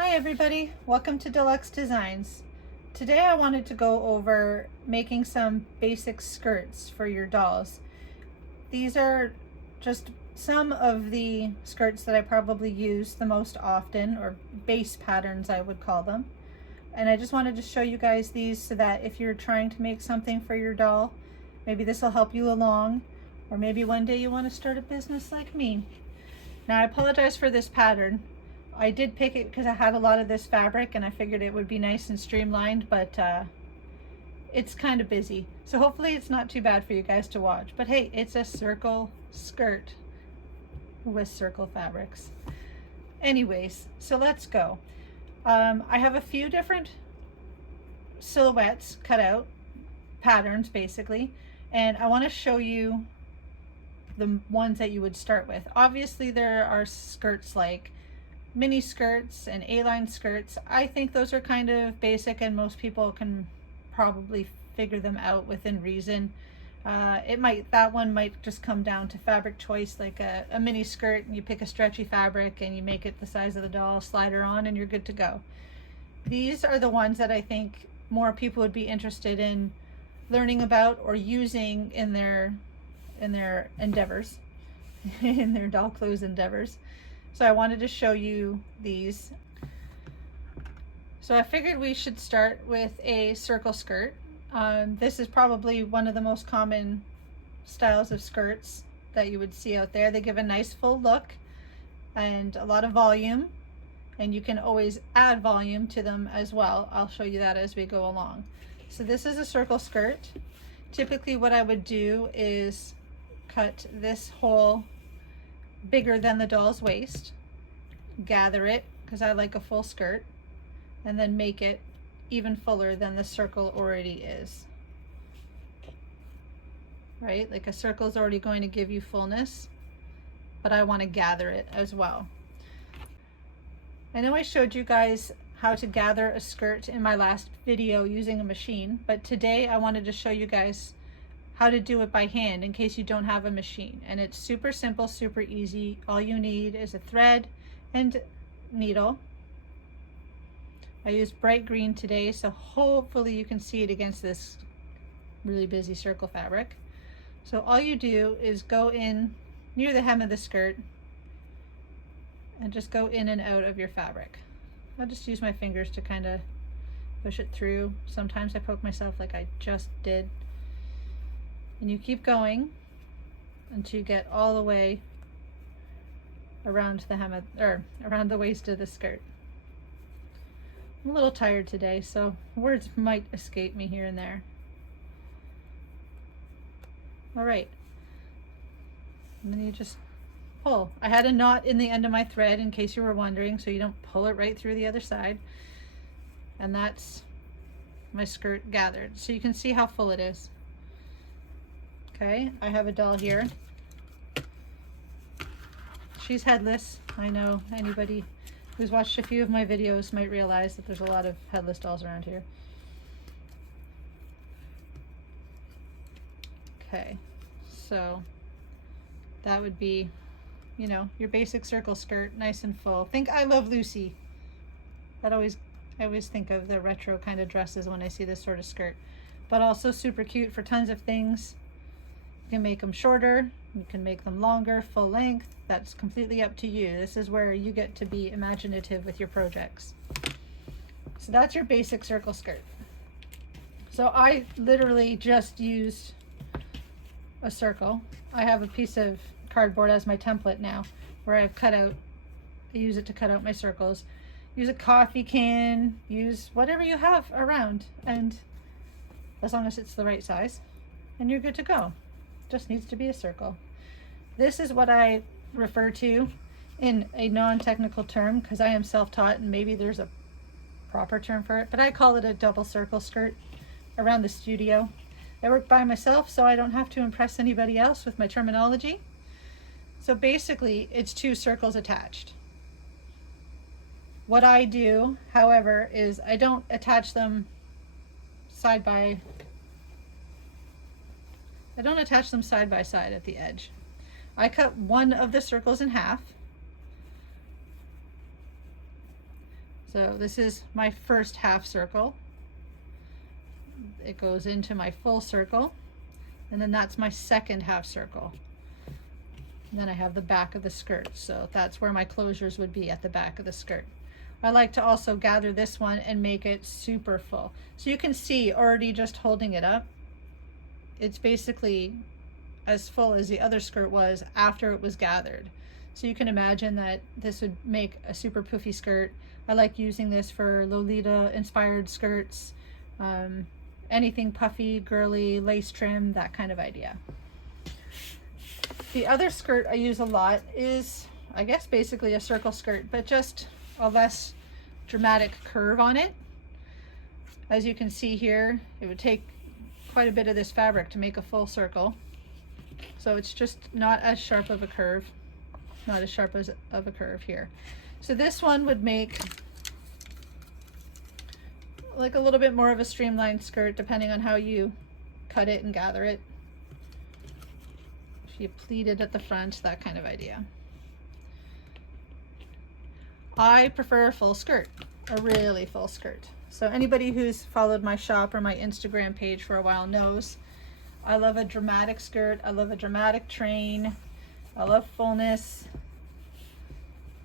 Hi everybody, welcome to Deluxe Designs. Today I wanted to go over making some basic skirts for your dolls. These are just some of the skirts that I probably use the most often, or base patterns I would call them. And I just wanted to show you guys these so that if you're trying to make something for your doll, maybe this will help you along, or maybe one day you want to start a business like me. Now I apologize for this pattern. I did pick it because I had a lot of this fabric and I figured it would be nice and streamlined, but it's kind of busy. So hopefully it's not too bad for you guys to watch. But hey, it's a circle skirt with circle fabrics. Anyways, so let's go. I have a few different silhouettes cut out, patterns basically, and I want to show you the ones that you would start with. Obviously there are skirts like mini skirts and A-line skirts. I think those are kind of basic and most people can probably figure them out within reason. That one might just come down to fabric choice, like a mini skirt, and you pick a stretchy fabric and you make it the size of the doll, slide her on, and you're good to go. These are the ones that I think more people would be interested in learning about or using in their endeavors, in their doll clothes endeavors. So I wanted to show you these. So I figured we should start with a circle skirt. This is probably one of the most common styles of skirts that you would see out there. They give a nice full look and a lot of volume, and you can always add volume to them as well. I'll show you that as we go along. So this is a circle skirt. Typically what I would do is cut this hole bigger than the doll's waist, gather it because I like a full skirt, and then make it even fuller than the circle already is. Right? Like a circle is already going to give you fullness, but I want to gather it as well. I know I showed you guys how to gather a skirt in my last video using a machine, but today I wanted to show you guys how to do it by hand in case you don't have a machine. And it's super simple, super easy. All you need is a thread and needle. I used bright green today, so hopefully you can see it against this really busy circle fabric. So all you do is go in near the hem of the skirt and just go in and out of your fabric. I'll just use my fingers to kind of push it through. Sometimes I poke myself like I just did. And you keep going until you get all the way around the hem of, or around the waist of the skirt. I'm a little tired today, so words might escape me here and there. All right. And then you just pull. I had a knot in the end of my thread in case you were wondering, so you don't pull it right through the other side. And that's my skirt gathered. So you can see how full it is. Okay, I have a doll here. She's headless. I know anybody who's watched a few of my videos might realize that there's a lot of headless dolls around here. Okay, so that would be, you know, your basic circle skirt, nice and full. Think I Love Lucy. I always think of the retro kind of dresses when I see this sort of skirt, but also super cute for tons of things. You can make them shorter, you can make them longer, full length. That's completely up to you. This is where you get to be imaginative with your projects. So that's your basic circle skirt. So I literally just used a circle. I have a piece of cardboard as my template now where I've cut out, I use it to cut out my circles. Use a coffee can, use whatever you have around, and as long as it's the right size, and you're good to go. Just needs to be a circle. This is what I refer to in a non-technical term because I am self-taught and maybe there's a proper term for it, but I call it a double circle skirt around the studio. I work by myself, so I don't have to impress anybody else with my terminology. So basically it's two circles attached. What I do, however, is I don't attach them side by side at the edge. I cut one of the circles in half So this is my first half circle. It goes into my full circle, and then that's my second half circle. And then I have the back of the skirt, so that's where my closures would be, at the back of the skirt. I like to also gather this one and make it super full. So you can see already just holding it up, it's basically as full as the other skirt was after it was gathered. So you can imagine that this would make a super poofy skirt. I like using this for Lolita inspired skirts, anything puffy, girly, lace trim, that kind of idea. The other skirt I use a lot is, I guess, basically a circle skirt, but just a less dramatic curve on it. As you can see here, it would take quite a bit of this fabric to make a full circle. So it's just not as sharp of a curve, not as sharp as of a curve here. So this one would make like a little bit more of a streamlined skirt, depending on how you cut it and gather it. If you pleat it at the front, that kind of idea. I prefer a full skirt, a really full skirt. So anybody who's followed my shop or my Instagram page for a while knows I love a dramatic skirt. I love a dramatic train. I love fullness.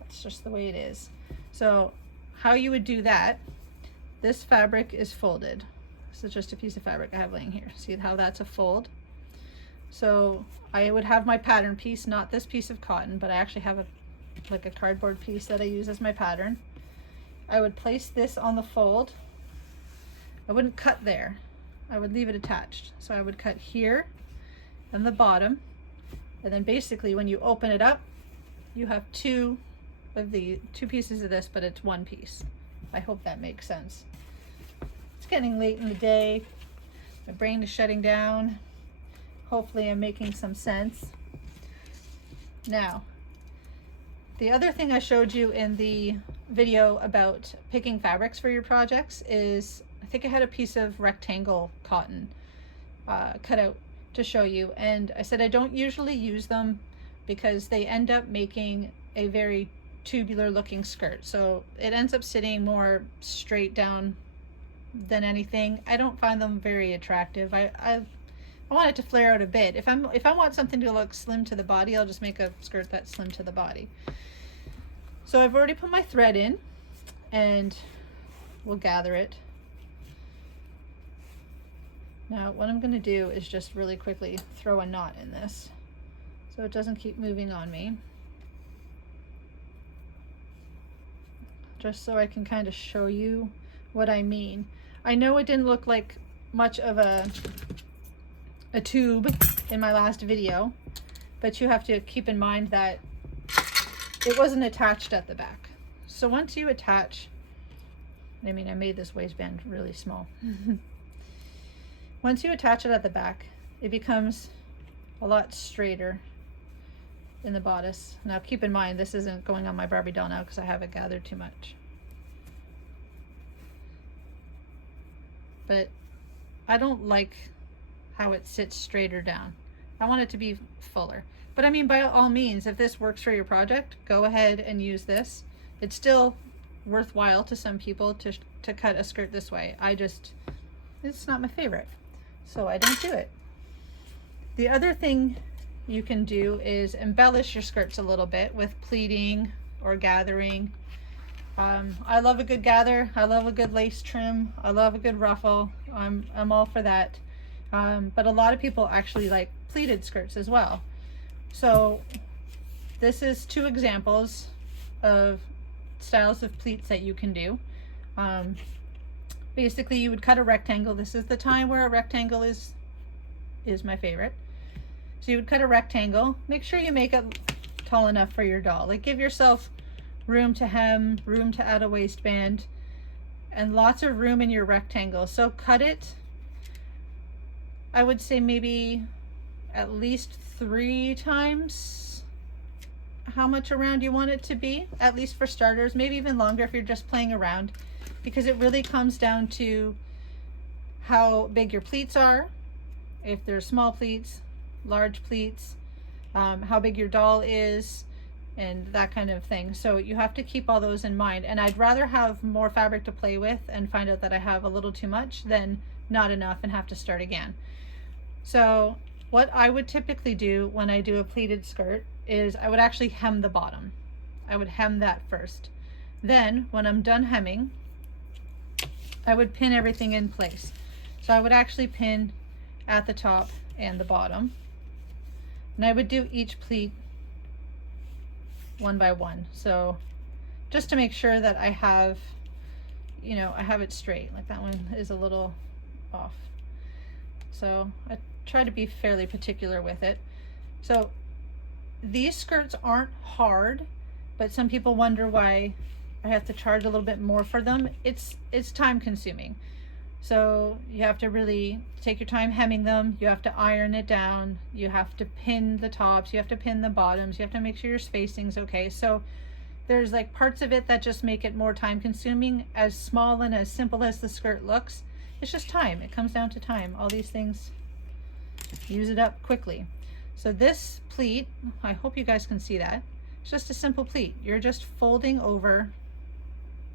That's just the way it is. So how you would do that, this fabric is folded. This is just a piece of fabric I have laying here. See how that's a fold? So I would have my pattern piece, not this piece of cotton, but I actually have like a cardboard piece that I use as my pattern. I would place this on the fold. I wouldn't cut there. I would leave it attached. So I would cut here and the bottom. And then basically when you open it up, you have two pieces of this, but it's one piece. I hope that makes sense. It's getting late in the day. My brain is shutting down. Hopefully I'm making some sense. Now, the other thing I showed you in the video about picking fabrics for your projects is, I think I had a piece of rectangle cotton cut out to show you. And I said I don't usually use them because they end up making a very tubular looking skirt. So it ends up sitting more straight down than anything. I don't find them very attractive. I want it to flare out a bit. If I want something to look slim to the body, I'll just make a skirt that's slim to the body. So I've already put my thread in and we'll gather it. Now what I'm going to do is just really quickly throw a knot in this so it doesn't keep moving on me. Just so I can kind of show you what I mean. I know it didn't look like much of a tube in my last video, but you have to keep in mind that it wasn't attached at the back. So once you attach, I mean, I made this waistband really small. Once you attach it at the back, it becomes a lot straighter in the bodice. Now keep in mind, this isn't going on my Barbie doll now because I haven't gathered too much. But I don't like how it sits straighter down. I want it to be fuller. But I mean, by all means, if this works for your project, go ahead and use this. It's still worthwhile to some people to cut a skirt this way. It's not my favorite, so I don't do it. The other thing you can do is embellish your skirts a little bit with pleating or gathering. I love a good gather. I love a good lace trim. I love a good ruffle. I'm all for that. But a lot of people actually like pleated skirts as well. So this is two examples of styles of pleats that you can do. Basically you would cut a rectangle. This is the time where a rectangle is my favorite. So you would cut a rectangle. Make sure you make it tall enough for your doll. Like give yourself room to hem, room to add a waistband, and lots of room in your rectangle. So cut it, I would say maybe at least 3 times how much around you want it to be, at least for starters, maybe even longer if you're just playing around, because it really comes down to how big your pleats are, if they're small pleats, large pleats, how big your doll is, and that kind of thing. So you have to keep all those in mind. And I'd rather have more fabric to play with and find out that I have a little too much than not enough and have to start again. So what I would typically do when I do a pleated skirt is I would actually hem the bottom. I would hem that first. Then when I'm done hemming, I would pin everything in place. So I would actually pin at the top and the bottom. And I would do each pleat one by one. So just to make sure that I have, you know, I have it straight. Like that one is a little off. So I try to be fairly particular with it. So these skirts aren't hard, but some people wonder why I have to charge a little bit more for them. It's time consuming. So you have to really take your time hemming them. You have to iron it down. You have to pin the tops. You have to pin the bottoms. You have to make sure your spacing's okay. So there's like parts of it that just make it more time consuming. As small and as simple as the skirt looks, it's just time. It comes down to time. All these things, use it up quickly. So this pleat, I hope you guys can see that. It's just a simple pleat. You're just folding over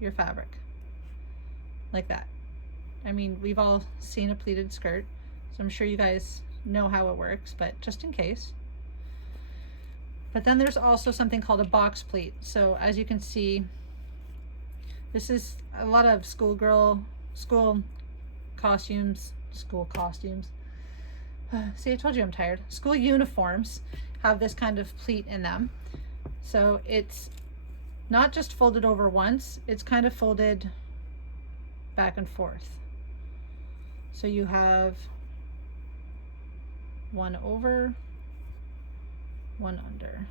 your fabric like that. I mean, we've all seen a pleated skirt, so I'm sure you guys know how it works, but just in case. But then there's also something called a box pleat. So as you can see, this is a lot of school costumes. See, I told you I'm tired. School uniforms have this kind of pleat in them. So it's not just folded over once, it's kind of folded back and forth. So you have one over, one under,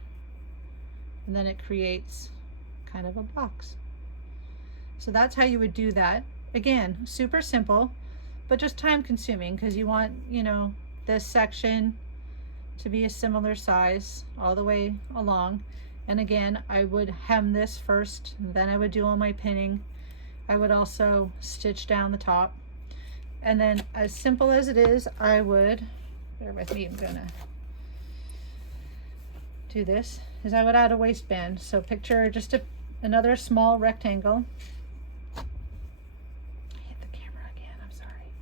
and then it creates kind of a box. So that's how you would do that. Again, super simple, but just time consuming because you want, you know, this section to be a similar size all the way along. And again, I would hem this first, and then I would do all my pinning. I would also stitch down the top. And then as simple as it is, I would, bear with me, I'm gonna do this, is I would add a waistband. So picture just another small rectangle. I hit the camera again, I'm sorry.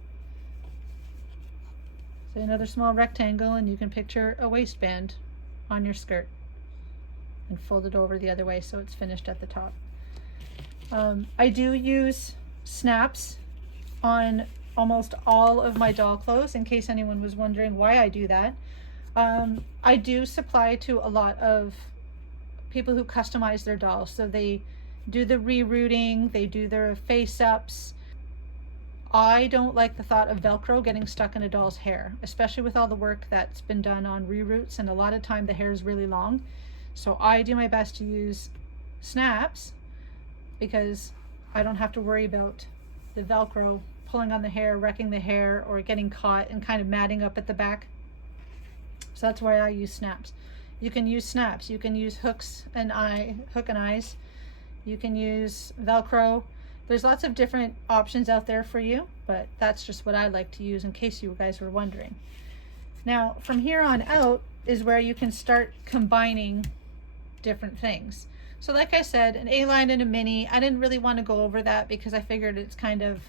So another small rectangle, and you can picture a waistband on your skirt and fold it over the other way so it's finished at the top. I do use snaps on almost all of my doll clothes, in case anyone was wondering why I do that. I do supply to a lot of people who customize their dolls. So they do the rerouting, they do their face-ups. I don't like the thought of Velcro getting stuck in a doll's hair, especially with all the work that's been done on reroutes, and a lot of time the hair is really long. So I do my best to use snaps because I don't have to worry about the Velcro pulling on the hair, wrecking the hair, or getting caught and kind of matting up at the back. So that's why I use snaps. You can use snaps, you can use hook and eyes, you can use Velcro. There's lots of different options out there for you, but that's just what I like to use in case you guys were wondering. Now, from here on out is where you can start combining different things. So like I said, an A-line and a mini, I didn't really want to go over that because I figured it's kind of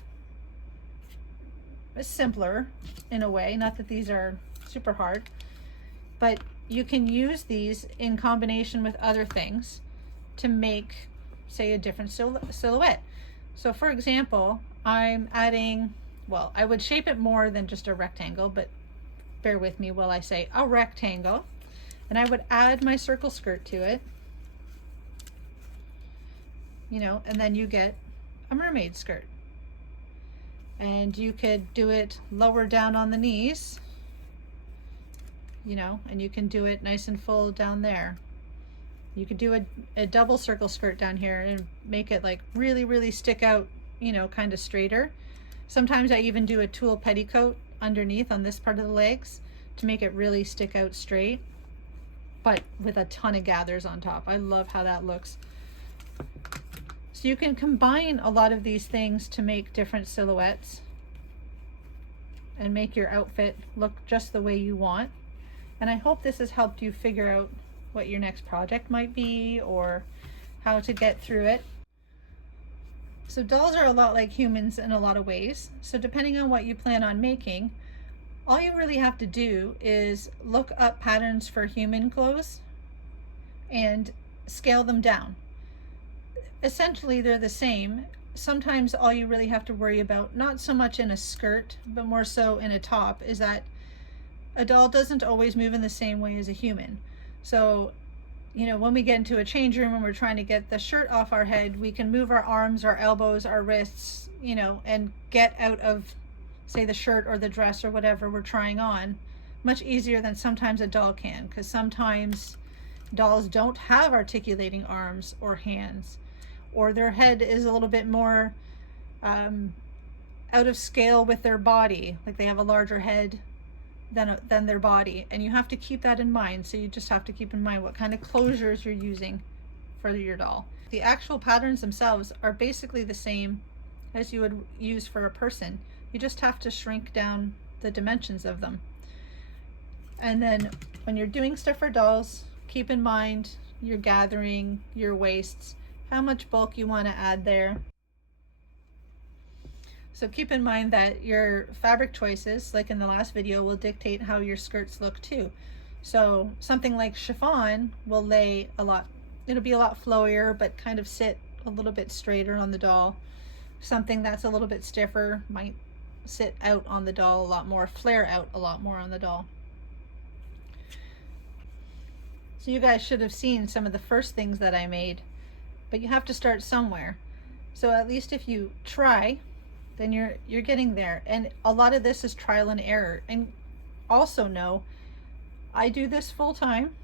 simpler in a way. Not that these are super hard, but you can use these in combination with other things to make, say, a different silhouette. So for example, I'm adding, well, I would shape it more than just a rectangle, but bear with me while I say a rectangle. And I would add my circle skirt to it, you know, and then you get a mermaid skirt. And you could do it lower down on the knees, you know, and you can do it nice and full down there. You could do a double circle skirt down here and make it like really, really stick out, you know, kind of straighter. Sometimes I even do a tulle petticoat underneath on this part of the legs to make it really stick out straight, but with a ton of gathers on top. I love how that looks. So you can combine a lot of these things to make different silhouettes and make your outfit look just the way you want. And I hope this has helped you figure out what your next project might be or how to get through it. So dolls are a lot like humans in a lot of ways. So depending on what you plan on making, all you really have to do is look up patterns for human clothes and scale them down. Essentially, they're the same. Sometimes all you really have to worry about, not so much in a skirt, but more so in a top, is that a doll doesn't always move in the same way as a human. So, you know, when we get into a change room and we're trying to get the shirt off our head, we can move our arms, our elbows, our wrists, you know, and get out of, say, the shirt or the dress or whatever we're trying on much easier than sometimes a doll can, because sometimes dolls don't have articulating arms or hands, or their head is a little bit more out of scale with their body, like they have a larger head than their body, and you have to keep that in mind. So you just have to keep in mind what kind of closures you're using for your doll. The actual patterns themselves are basically the same as you would use for a person. You just have to shrink down the dimensions of them. And then when you're doing stuff for dolls, keep in mind you're gathering your waists, how much bulk you want to add there. So keep in mind that your fabric choices, like in the last video, will dictate how your skirts look too. So something like chiffon will lay a lot, it'll be a lot flowier, but kind of sit a little bit straighter on the doll. Something that's a little bit stiffer might sit out on the doll a lot more, flare out a lot more on the doll. So you guys should have seen some of the first things that I made, but you have to start somewhere. So at least if you try, then you're getting there. And a lot of this is trial and error. And also know, I do this full time,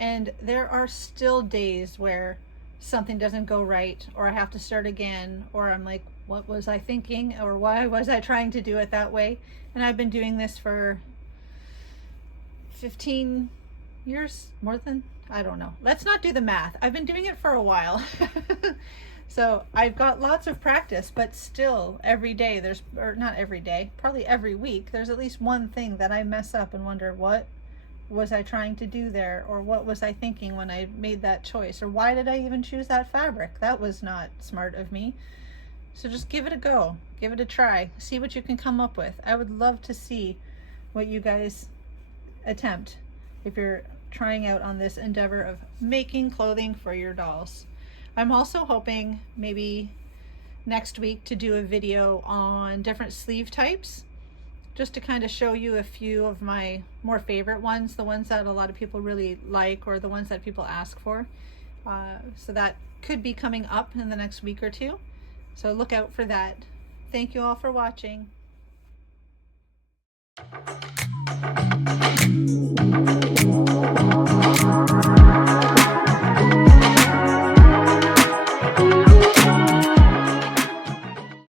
and there are still days where something doesn't go right, or I have to start again, or I'm like, what was I thinking, or why was I trying to do it that way? And I've been doing this for 15 years, more than, I don't know. Let's not do the math. I've been doing it for a while. So I've got lots of practice, but still every day there's, or not every day, probably every week, there's at least one thing that I mess up and wonder, what was I trying to do there? Or what was I thinking when I made that choice? Or why did I even choose that fabric? That was not smart of me. So just give it a go, give it a try, see what you can come up with. I would love to see what you guys attempt if you're trying out on this endeavor of making clothing for your dolls. I'm also hoping maybe next week to do a video on different sleeve types, just to kind of show you a few of my more favorite ones, the ones that a lot of people really like, or the ones that people ask for. So that could be coming up in the next week or two. So look out for that. Thank you all for watching.